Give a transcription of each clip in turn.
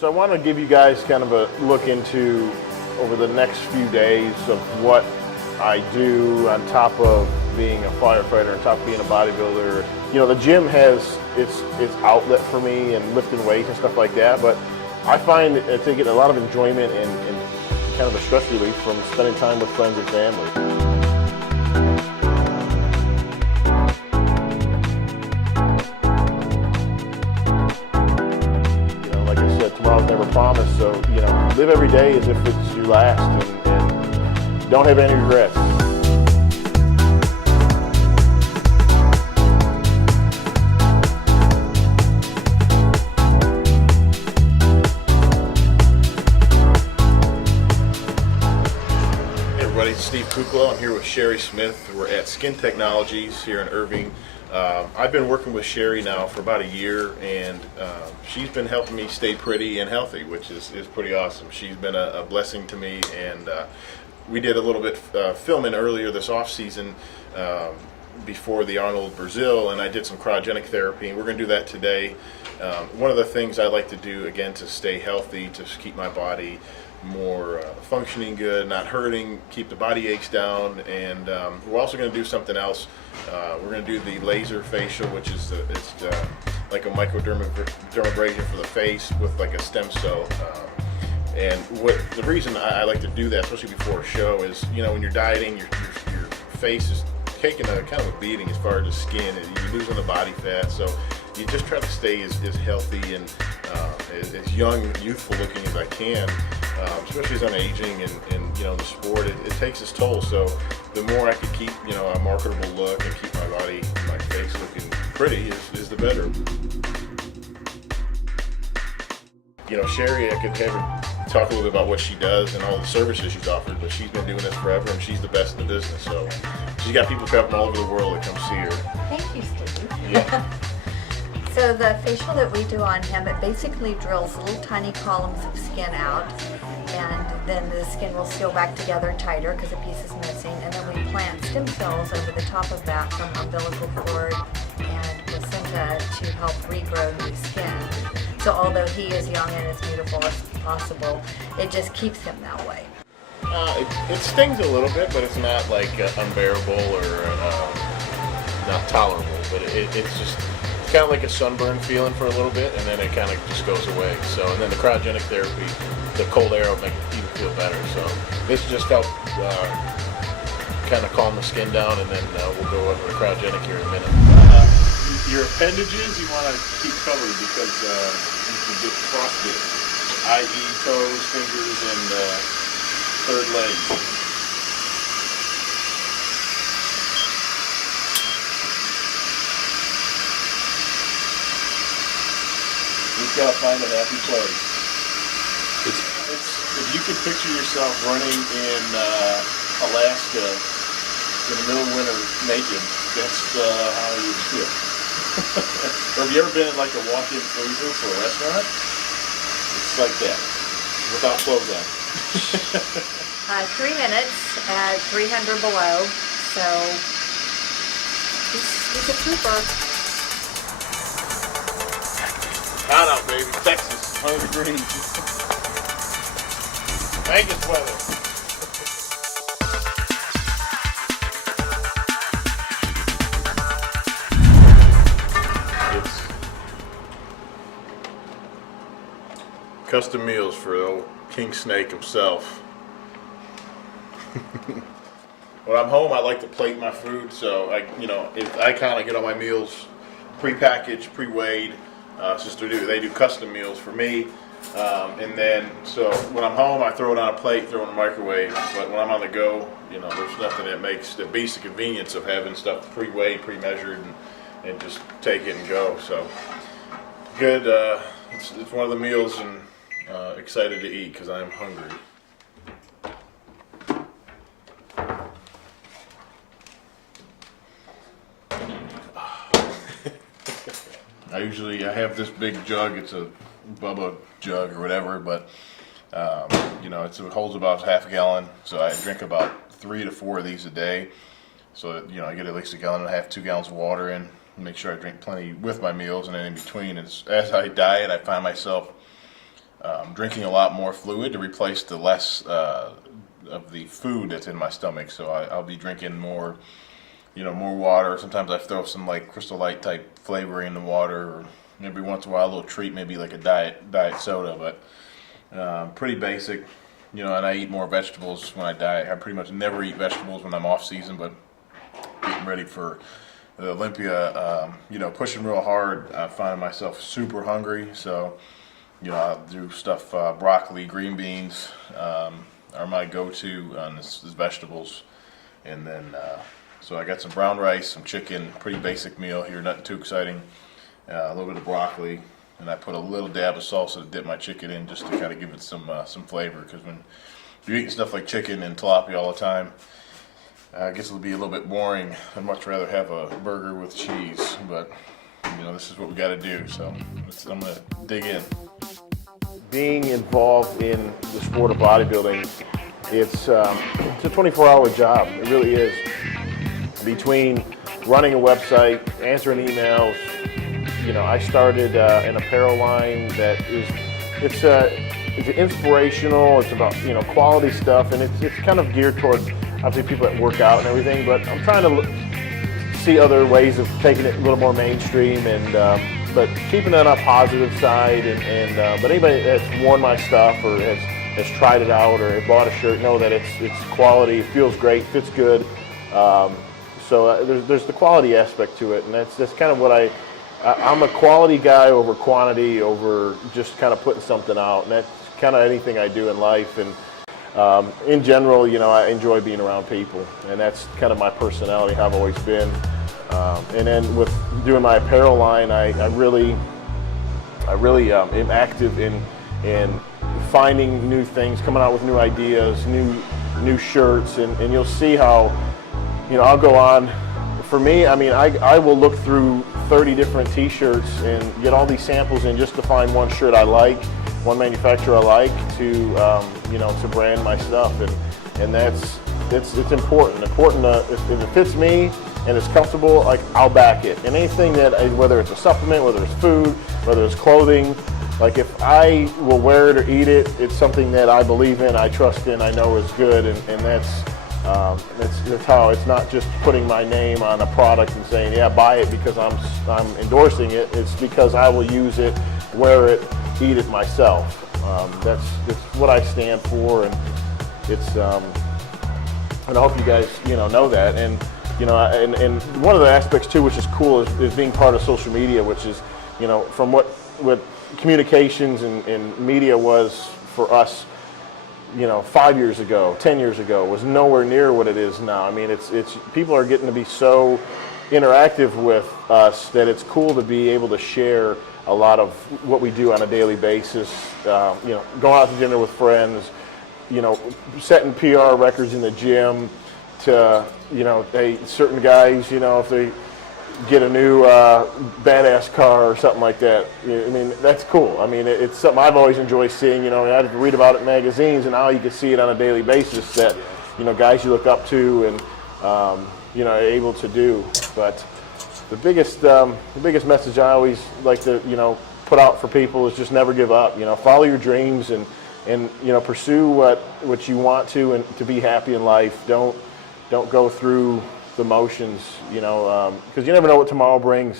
So I want to give you guys kind of a look into, over the next few days, of what I do on top of being a firefighter, on top of being a bodybuilder. You know, the gym has its outlet for me and lifting weights and stuff like that, but I find I get a lot of enjoyment and kind of a stress relief from spending time with friends and family. Tomorrow's never promised, so live every day as if it's your last, and don't have any regrets. Hey everybody, it's Steve Kuclo. I'm here with Sherry Smith. We're at Skin Technologies here in Irving. I've been working with Sherry now for about a year, and she's been helping me stay pretty and healthy, which is pretty awesome. She's been a blessing to me, and we did a little bit filming earlier this off season before the Arnold Brazil, and I did some cryogenic therapy, and we're going to do that today. One of the things I like to do, again, to stay healthy, to keep my body more functioning good, not hurting, keep the body aches down, and we're also going to do something else. We're going to do the laser facial, which is like a microdermabrasion for the face with like a stem cell. And the reason I like to do that, especially before a show, is when you're dieting, your face is taking a kind of a beating as far as the skin, and you're losing the body fat. So you just try to stay as healthy and as young, youthful looking as I can. Especially as I'm aging and the sport, it takes its toll. So the more I can keep a marketable look and keep my body, my face looking pretty is the better. Sherry, I could have her talk a little bit about what she does and all the services she's offered, but she's been doing this forever and she's the best in the business. So she's got people traveling all over the world that come see her. Thank you, Steve. Yeah. So the facial that we do on him, it basically drills little tiny columns of skin out, and then the skin will seal back together tighter because a piece is missing, and then we plant stem cells over the top of that from umbilical cord and placenta to help regrow new skin. So although he is young and as beautiful as possible, it just keeps him that way. It stings a little bit, but it's not like unbearable or not tolerable, but it's just kind of like a sunburn feeling for a little bit, and then it kind of just goes away. So, and then the cryogenic therapy, the cold air will make it even feel better. So this just helps kind of calm the skin down, and then we'll go over the cryogenic here in a minute. Your appendages you want to keep covered because you can get frostbite, i.e. toes, fingers, and third legs. You've got to find a happy place. If you could picture yourself running in Alaska in the middle of winter naked, that's how you feel. Or have you ever been in like a walk-in freezer for a restaurant? It's like that, without clothes on. 3 minutes at 300 below, so he's a trooper. Hot out, baby. Texas, 100 degrees. Vegas weather. It's custom meals for the old King Snake himself. When I'm home, I like to plate my food, so if I kind of get all my meals pre-packaged, pre-weighed. They do custom meals for me, and then so when I'm home I throw it on a plate, throw it in the microwave. But when I'm on the go, there's nothing that beats the convenience of having stuff pre-weighed, pre-measured, and just take it and go. So good. It's one of the meals and excited to eat because I'm hungry. I have this big jug. It's a Bubba jug or whatever, but it holds about half a gallon. So I drink about 3 to 4 of these a day. So that, I get at least 1.5 gallons, 2 gallons of water in. Make sure I drink plenty with my meals, and then in between. As I diet, I find myself drinking a lot more fluid to replace the less of the food that's in my stomach. So I'll be drinking more, more water. Sometimes I throw some like Crystal Light type flavoring in the water, or every once in a while a little treat, maybe like a diet soda. But pretty basic, and I eat more vegetables when I diet. I pretty much never eat vegetables when I'm off season, but getting ready for the Olympia, pushing real hard, I find myself super hungry. So, I'll do stuff, broccoli, green beans are my go-to on this vegetables. And then, so I got some brown rice, some chicken, pretty basic meal here, nothing too exciting. A little bit of broccoli, and I put a little dab of salsa to dip my chicken in, just to kind of give it some flavor. Because when you're eating stuff like chicken and tilapia all the time, I guess it'll be a little bit boring. I'd much rather have a burger with cheese, but this is what we got to do. So I'm gonna dig in. Being involved in the sport of bodybuilding, it's a 24-hour job. It really is. Between running a website, answering emails, I started an apparel line that it's inspirational. It's about quality stuff, and it's kind of geared toward obviously people that work out and everything. But I'm trying to see other ways of taking it a little more mainstream, and but keeping it on a positive side. But anybody that's worn my stuff or has tried it out or has bought a shirt know that it's quality, it feels great, fits good. So there's the quality aspect to it, and that's kind of what I'm a quality guy over quantity, over just kind of putting something out, and that's kind of anything I do in life. And in general, I enjoy being around people, and that's kind of my personality, how I've always been. And then with doing my apparel line, I really am active in finding new things, coming out with new ideas, new shirts, and you'll see how, I'll go on. For me, I will look through 30 different t-shirts and get all these samples in just to find one shirt I like, one manufacturer I like to brand my stuff, and it's important if it fits me and it's comfortable, like, I'll back it. And anything that, whether it's a supplement, whether it's food, whether it's clothing, like, if I will wear it or eat it, it's something that I believe in, I trust in, I know is good, and that's how it's not just putting my name on a product and saying, yeah, buy it because I'm endorsing it. It's because I will use it, wear it, eat it myself. That's what I stand for, and it's and I hope you guys know that. And and one of the aspects too, which is cool, is being part of social media, which is from what communications and media was for us 5 years ago, 10 years ago, was nowhere near what it is now. It's people are getting to be so interactive with us that it's cool to be able to share a lot of what we do on a daily basis. Going out to dinner with friends, setting PR records in the gym, to certain guys, if they get a new badass car or something like that. That's cool. It's something I've always enjoyed seeing. I had to read about it in magazines, and now you can see it on a daily basis that guys you look up to and are able to do. But the biggest message I always like to put out for people is just never give up. Follow your dreams and pursue what you want to, and to be happy in life. Don't go through the motions, because you never know what tomorrow brings.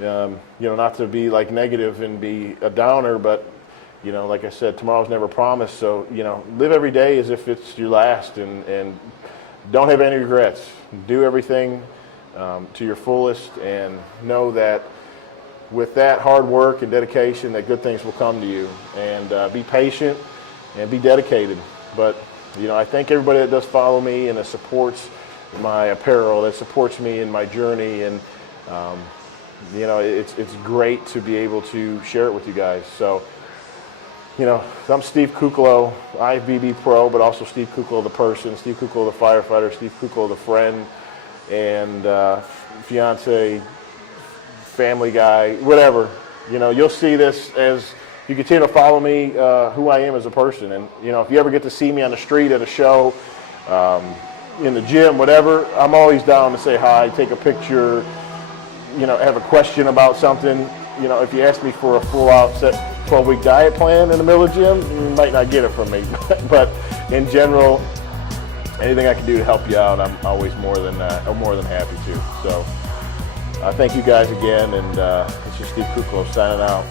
Not to be like negative and be a downer, but like I said, tomorrow's never promised. So live every day as if it's your last, and don't have any regrets. Do everything to your fullest, and know that with that hard work and dedication, that good things will come to you. And be patient and be dedicated. But I thank everybody that does follow me and that supports my apparel, that supports me in my journey, and it's great to be able to share it with you guys. So I'm Steve Kuclo, IFBB Pro, but also Steve Kuclo the person, Steve Kuclo the firefighter, Steve Kuclo the friend, and fiance, family guy, whatever. You'll see this as you continue to follow me, who I am as a person. And if you ever get to see me on the street at a show, in the gym, whatever, I'm always down to say hi, take a picture, have a question about something. you know, if you ask me for a full out set 12-week diet plan in the middle of the gym, you might not get it from me. But in general, anything I can do to help you out, I'm always more than happy to. So thank you guys again, and this is Steve Kuclo signing out.